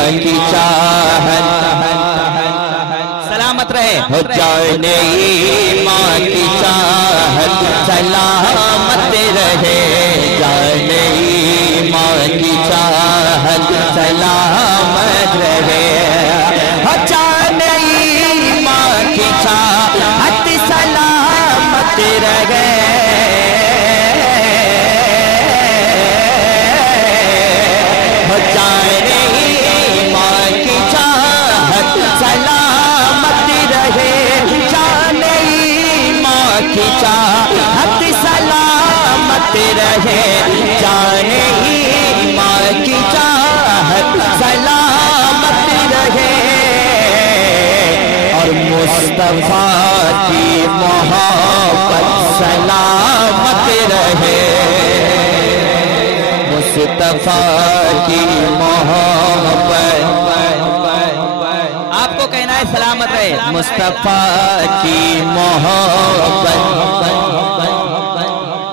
माँ की चाहत सलामत रहे। हो जाने माँ की चाहत सलामत रहे, जाने माँ की चाहत सलामत रहे। हो जाने माँ की चाहत सलामत रहे। हो जाने माँ की चाहत सलामत रहे, जाने माँ की चाहत सलामत रहे, जाने माँ की चाहत सलामत रहे। और मुस्तफा की मोहब्बत सलामत रहे, मुस्तफा की मोहब्बत। आपको कहना है सलामत रहे, मुस्तफा की मोहब्बत।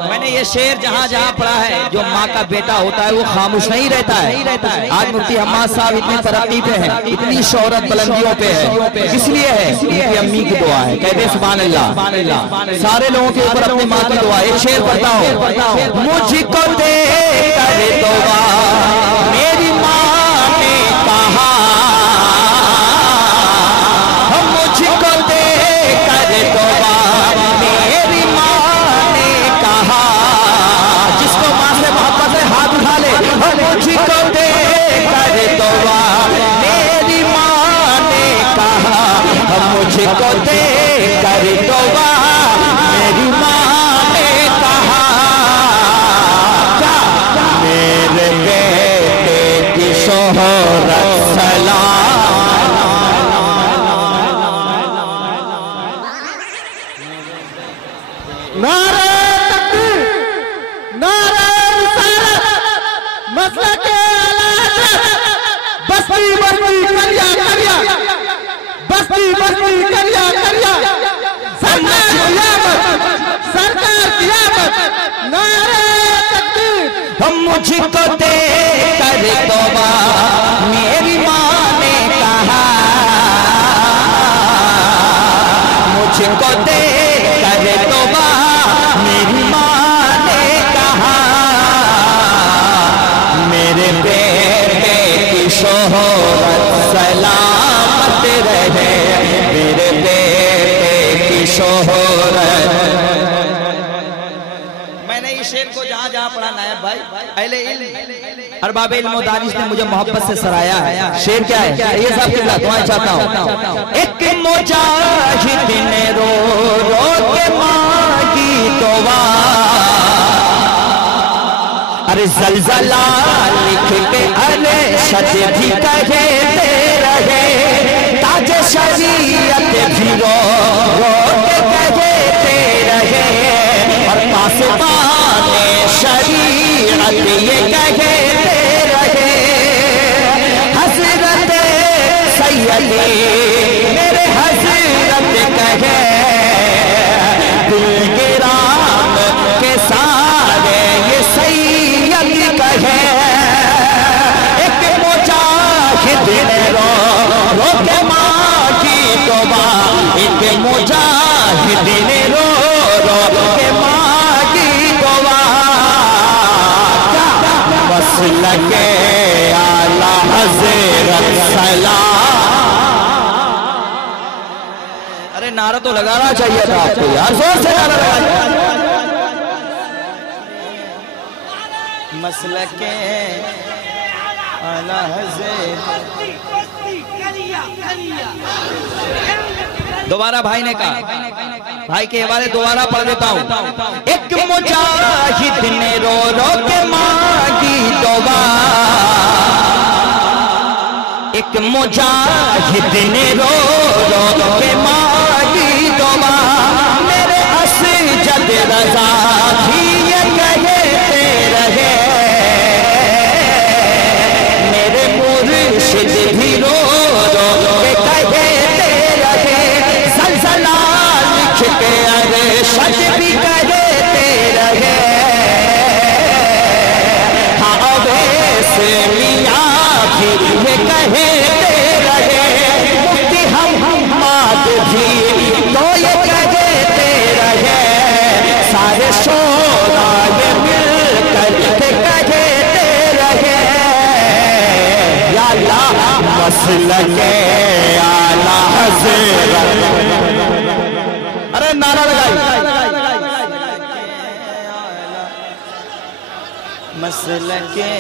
मैंने ये शेर जहाँ जहाँ पढ़ा है, जो माँ का बेटा होता है वो खामोश नहीं रहता है। आज मुफ्ती हम्माद साहब इतनी तरक्की पे हैं, इतनी शोहरत बुलंदियों पे है, इसलिए है उनकी अम्मी की दुआ है। कहते सुभान अल्लाह। सारे लोगों के ऊपर अपनी माँ की दुआ। एक शेर पढ़ता हूँ, मुझको दे कर दुआ मेरी माँ ने कहा, मुझको दे कर दुआ मेरी माँ ने कहा। जिसको माँ से मोहब्बत है हाथ उठा ले। मुझको दे कर दुआ मेरी माँ ने कहा, मुझको दे कर दुआ मेरी माँ ने कहा। मेरे बेटे की शोहरत सलाम। नारे तकबीर, नारे रिसालत, मसलके आला हज़रत। बस्ती बस्ती करिया करिया, बस्ती बस्ती करिया करिया। सरकार क़यामत, सरकार क़यामत। नारे तकबीर। हम मुझको दे कर दुआ मेरी माँ ने कहा, मुझको दे कर दुआ मेरी माँ ने कहा। मेरे बेटे की शोहरत सलामत रहे, मेरे बेटे की शोहरत। मैंने इस शेर को जहाँ जहाँ पढ़ा नायब भाई, अहले इल्म अरबाब इल्म व दानिश ने मुझे मोहब्बत से सराया है। शेर क्या है? ये सब की दुआएं चाहता हूँ। एक मुजाहिद ने रो रो के मांगी दुआ, अरे जलजला लिख के अरे सच भी कहते रहे, ताज शरीयत भी रो रो के कहते रहे, और पासबाने शरीयत ये कहते रहे। हज़रत सैयदी मेरे हज़रत कहे, दिलगिराम के सारे ये सैयद कहे। एक मुजाहिद ने रो रो के मांगी दुआ, एक मुजाहिद ने रो रो के मांगी दुआ। मसलके आला हज़रत सलाम। अरे नारा तो लगाना चाहिए था आपको यार, जोर से नारा लगाना। मसलके आला हज़रत। दोबारा भाई ने कहा, भाई के हवाले दोबारा पढ़ देता हूँ। एक मुजाहिद ने रो रो के मांगी दुआ, एक मुजाहिद ने रो रो के मांगी दुआ। मेरे असजद रज़ा भी ये कहते रहे, मेरे मुर्शिद भी रो रो के कहते रहे। ज़लज़ला लिख के अरशद भी कहते रहे। हाँ अवैस मियाँ आखिर ये कहते रहे मुफ्ती हम्माद भी तो ये कहते रहे सारे शोरा ये मिलकर के कहते रहे या अल्लाह मसलके आला हज़रत। अरे नारा लगाई मसलके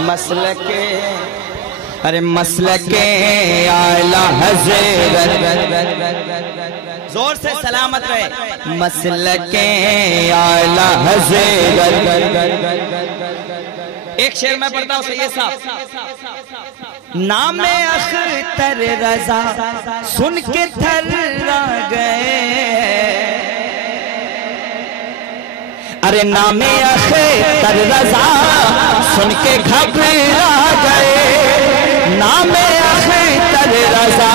मसलके अरे मसलके आला हज़रत। जोर से सलामत रहे मसलके आला हज़रत। एक शेर में पढ़ता हूं ये साहब। नाम अख्तर रजा सुन के थर्रा गए, अरे नामे अख्तर रजा सुन के घबरा गए, नामे अख्तर रजा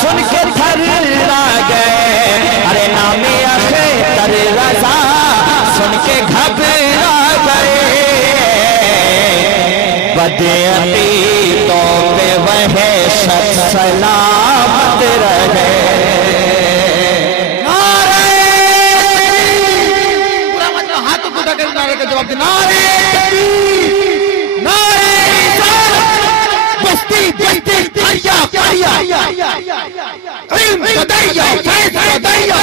सुन के थर्रा गए, अरे नामे अख्तर रजा सुन के घबरा गए। बदअकीदों पे वह शख्स सलामत रहे। जवाब दे नारे तकबीर, नारे रिसालत, बस्ती बस्ती करिया करिया, इल्म बदैया फैज़ बदैया,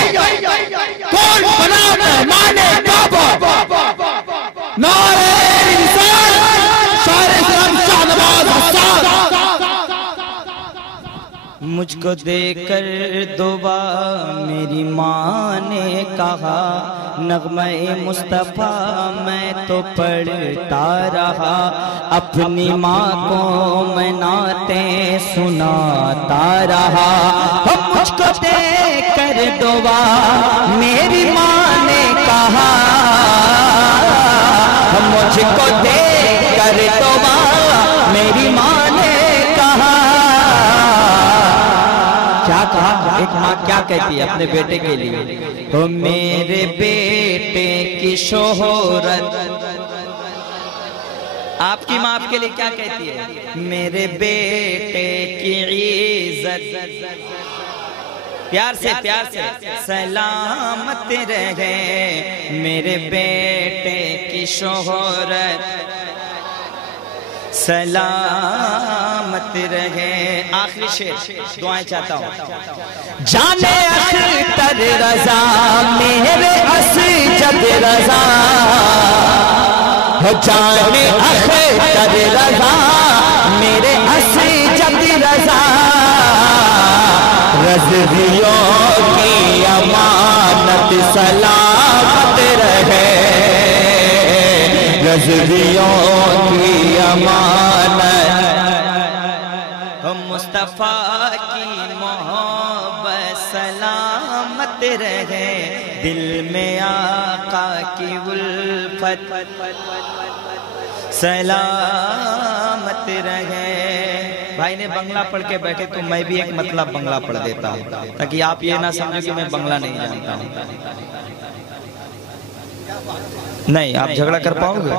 कौन बना मेहमाने काबा। नारे रिसालत, शायर इस्लाम शाहनवाज हसन। मुझको देकर दुआ मेरी माँ ने कहा, नग़्मे मुस्तफ़ा मैं तो पढ़ता रहा, अपनी माँ को मैं नातें सुनाता रहा। मुझको देकर दुआ मेरी माँ ने कहा, मुझको देकर दुआ मेरी माँ ने कहा। क्या कहा? एक माँ क्या कहती है अपने बेटे के लिए? तो मेरे बेटे की शोहरत, आपकी माँ आपके लिए क्या कहती है? मेरे बेटे की इज्जत, प्यार से सलामत रहे मेरे बेटे की शोहरत, सलामत रहे। आखिरी शेर दुआएं चाहता हूँ। जाने अख्तर रजा मेरे असजद रजा, हो जाने अख्तर रजा मेरे असजद रजा, रज़ियों की अमानत सलामत रहे, रज़ियों की अमानत। मुस्तफ़ा की मोहब्बत सलामत रहे, दिल में आका की उल्फत सलामत रहे। भाई ने बंगला पढ़ के बैठे तो मैं भी एक मतलब बंगला पढ़ देता हूँ, ताकि आप ये ना समझो कि मैं बंगला नहीं जानता हूँ। नहीं, आप झगड़ा कर पाओगे?